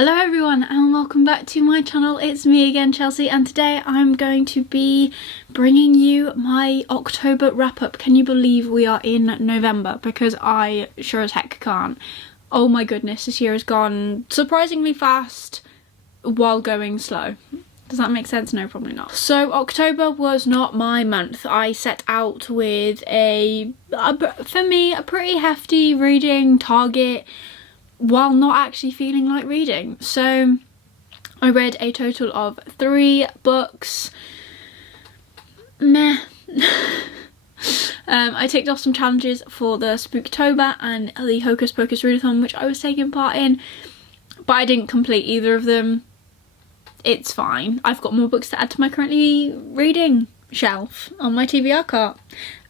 Hello everyone and welcome back to my channel. It's me again, Chelsea, and today I'm going to be bringing you my October wrap up. Can you believe we are in November? Because I sure as heck can't. Oh my goodness, this year has gone surprisingly fast while going slow. Does that make sense? No, probably not. So October was not my month. I set out with for me, a pretty hefty reading target while not actually feeling like reading. So I read a total of 3 books. Meh. I ticked off some challenges for the Spooktober and the Hocus Pocus readathon, which I was taking part in, but I didn't complete either of them. It's fine. I've got more books to add to my currently reading shelf on my TBR cart,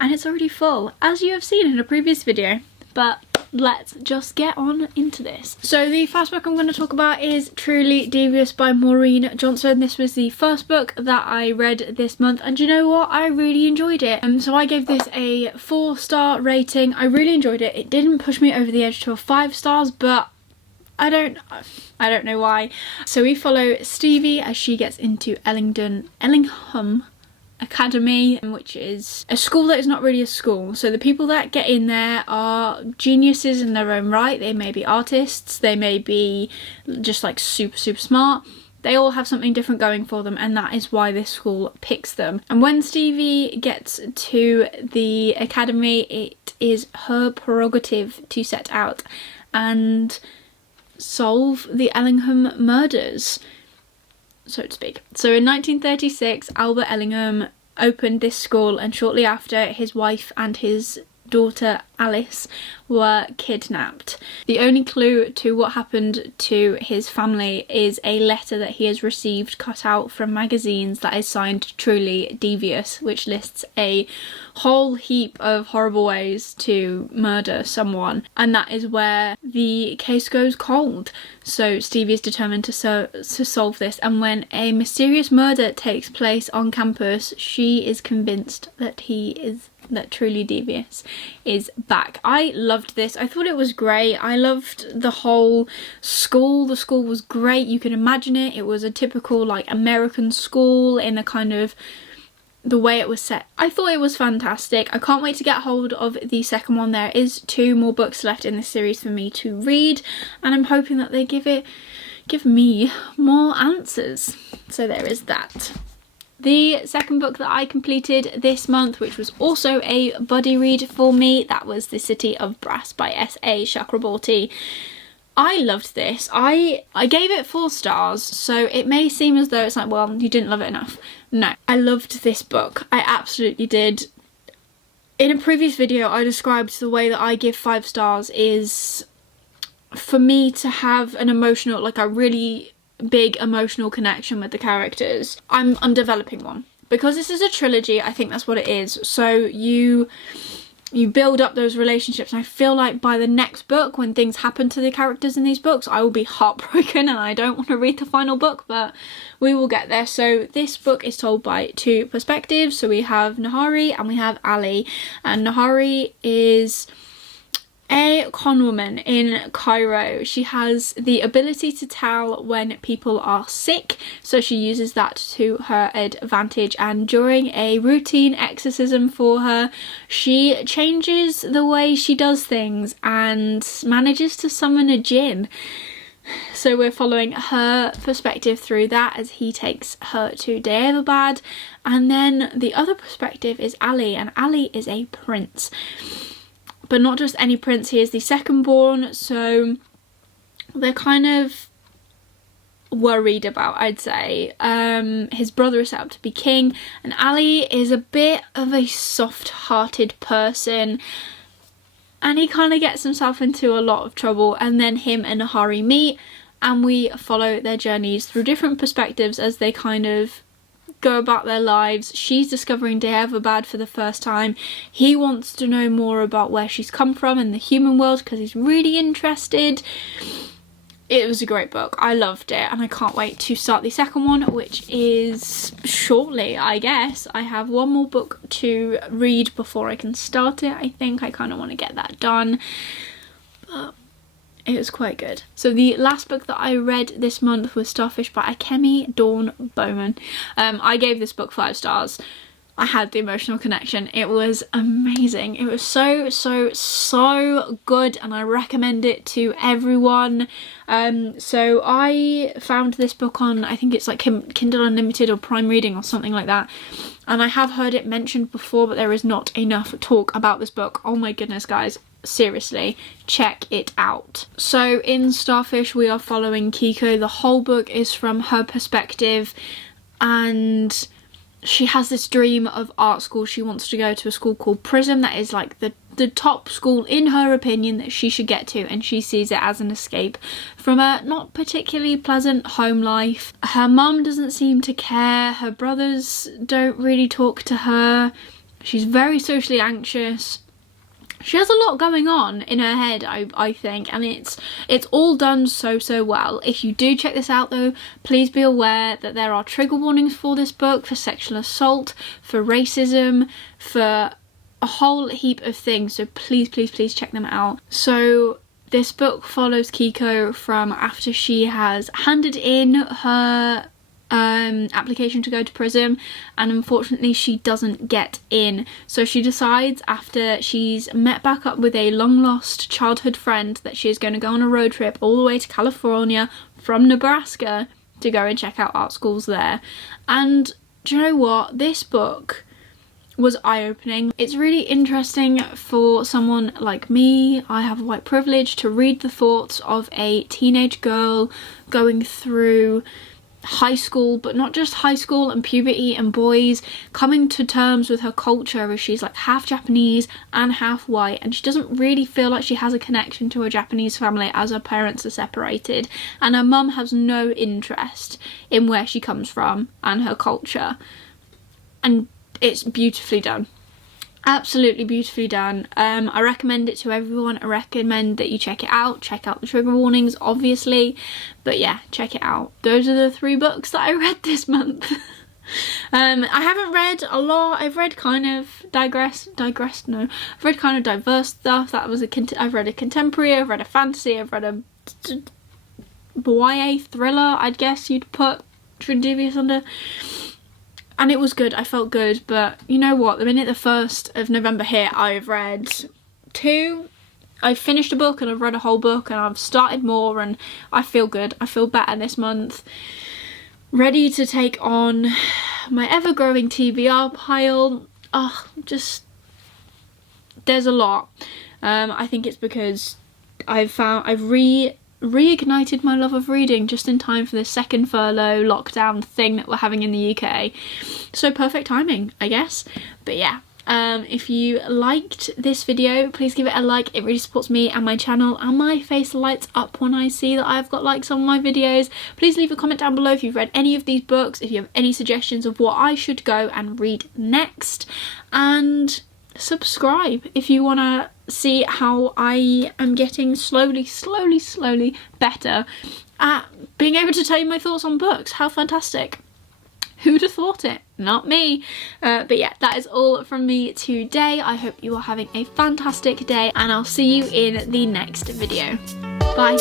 and it's already full, as you have seen in a previous video. But let's just get on into this. So the first book I'm going to talk about is Truly Devious by Maureen Johnson. This was the first book that I read this month, and you know what? I really enjoyed it. So I gave this a 4-star rating. I really enjoyed it. It didn't push me over the edge to a 5 stars, but I don't know why. So we follow Stevie as she gets into Ellingham Academy, which is a school that is not really a school. So the people that get in there are geniuses in their own right. They may be artists, they may be just like super smart. They all have something different going for them, and that is why this school picks them. And when Stevie gets to the academy, it is her prerogative to set out and solve the Ellingham murders, so to speak. So in 1936, Albert Ellingham opened this school, and shortly after, his wife and his daughter Alice were kidnapped. The only clue to what happened to his family is a letter that he has received cut out from magazines that is signed Truly Devious, which lists a whole heap of horrible ways to murder someone, and that is where the case goes cold. So Stevie is determined to solve this, and when a mysterious murder takes place on campus, she is convinced that Truly Devious is back. I loved this. I thought it was great. I loved the whole school. The school was great. You can imagine it. It was a typical like American school in a kind of the way it was set. I thought it was fantastic. I can't wait to get hold of the second one. There is 2 more books left in this series for me to read, and I'm hoping that they give me more answers. So there is that. The second book that I completed this month, which was also a buddy read for me, that was The City of Brass by S.A. Chakraborty. I loved this. I gave it 4 stars, so it may seem as though it's like, well, you didn't love it enough. No, I loved this book. I absolutely did. In a previous video, I described the way that I give 5 stars is for me to have an emotional, like a really big emotional connection with the characters. I'm developing one. Because this is a trilogy, I think that's what it is. So you build up those relationships, and I feel like by the next book, when things happen to the characters in these books, I will be heartbroken, and I don't want to read the final book, but we will get there. So this book is told by 2 perspectives. So we have Nahari and we have Ali, and Nahari is a conwoman in Cairo. She has the ability to tell when people are sick, so she uses that to her advantage, and during a routine exorcism for her, she changes the way she does things and manages to summon a djinn. So we're following her perspective through that as he takes her to Devious, and then the other perspective is Ali, and Ali is a prince. But not just any prince, he is the second born, so they're kind of worried about, I'd say. His brother is set up to be king, and Ali is a bit of a soft-hearted person, and he kind of gets himself into a lot of trouble, and then him and Nahari meet, and we follow their journeys through different perspectives as they kind of go about their lives. She's discovering Devious for the first time. He wants to know more about where she's come from in the human world because he's really interested. It was a great book. I loved it, and I can't wait to start the second one, which is shortly, I guess. I have 1 more book to read before I can start it. I think I kind of want to get that done. But It was quite good. So the last book that I read this month was Starfish by Akemi Dawn Bowman. I gave this book 5 stars. I had the emotional connection. It was amazing. It was so good, and I recommend it to everyone. So I found this book on, I think it's like Kindle Unlimited or Prime Reading or something like that. And I have heard it mentioned before, but there is not enough talk about this book. Oh my goodness, guys. Seriously, check it out. So in Starfish, we are following Kiko. The whole book is from her perspective, and she has this dream of art school. She wants to go to a school called Prism that is like the top school in her opinion that she should get to, and she sees it as an escape from a not particularly pleasant home life. Her mum doesn't seem to care. Her brothers don't really talk to her. She's very socially anxious. She has a lot going on in her head, I think, and it's all done so well. If you do check this out though, please be aware that there are trigger warnings for this book, for sexual assault, for racism, for a whole heap of things, so please check them out. So this book follows Kiko from after she has handed in her application to go to Prism, and unfortunately she doesn't get in. So she decides, after she's met back up with a long lost childhood friend, that she is going to go on a road trip all the way to California from Nebraska to go and check out art schools there. And do you know what? This book was eye-opening. It's really interesting for someone like me. I have white privilege to read the thoughts of a teenage girl going through high school, but not just high school and puberty and boys, coming to terms with her culture, as she's like half Japanese and half white, and she doesn't really feel like she has a connection to her Japanese family as her parents are separated, and her mum has no interest in where she comes from and her culture. And it's beautifully done. Absolutely beautifully done. I recommend it to everyone. I recommend that you check it out. Check out the trigger warnings, obviously. But yeah, check it out. Those are the 3 books that I read this month. I haven't read a lot. I've read kind of I've read kind of diverse stuff. I've read a contemporary, I've read a fantasy, I've read a YA thriller, I'd guess you'd put Devious under. And it was good, I felt good, but you know what, the minute the 1st of November hit, I've read 2, I've finished a book and I've read a whole book and I've started more, and I feel good, I feel better this month. Ready to take on my ever-growing TBR pile. There's a lot. I think it's because I've reignited my love of reading just in time for this second furlough lockdown thing that we're having in the UK. So perfect timing, I guess. But yeah, if you liked this video, please give it a like. It really supports me and my channel, and my face lights up when I see that I've got likes on my videos. Please leave a comment down below if you've read any of these books, if you have any suggestions of what I should go and read next, and subscribe if you want to see how I am getting slowly better at being able to tell you my thoughts on books. How fantastic. Who'd have thought it? Not me. But yeah, that is all from me today. I hope you are having a fantastic day, and I'll see you in the next video. Bye.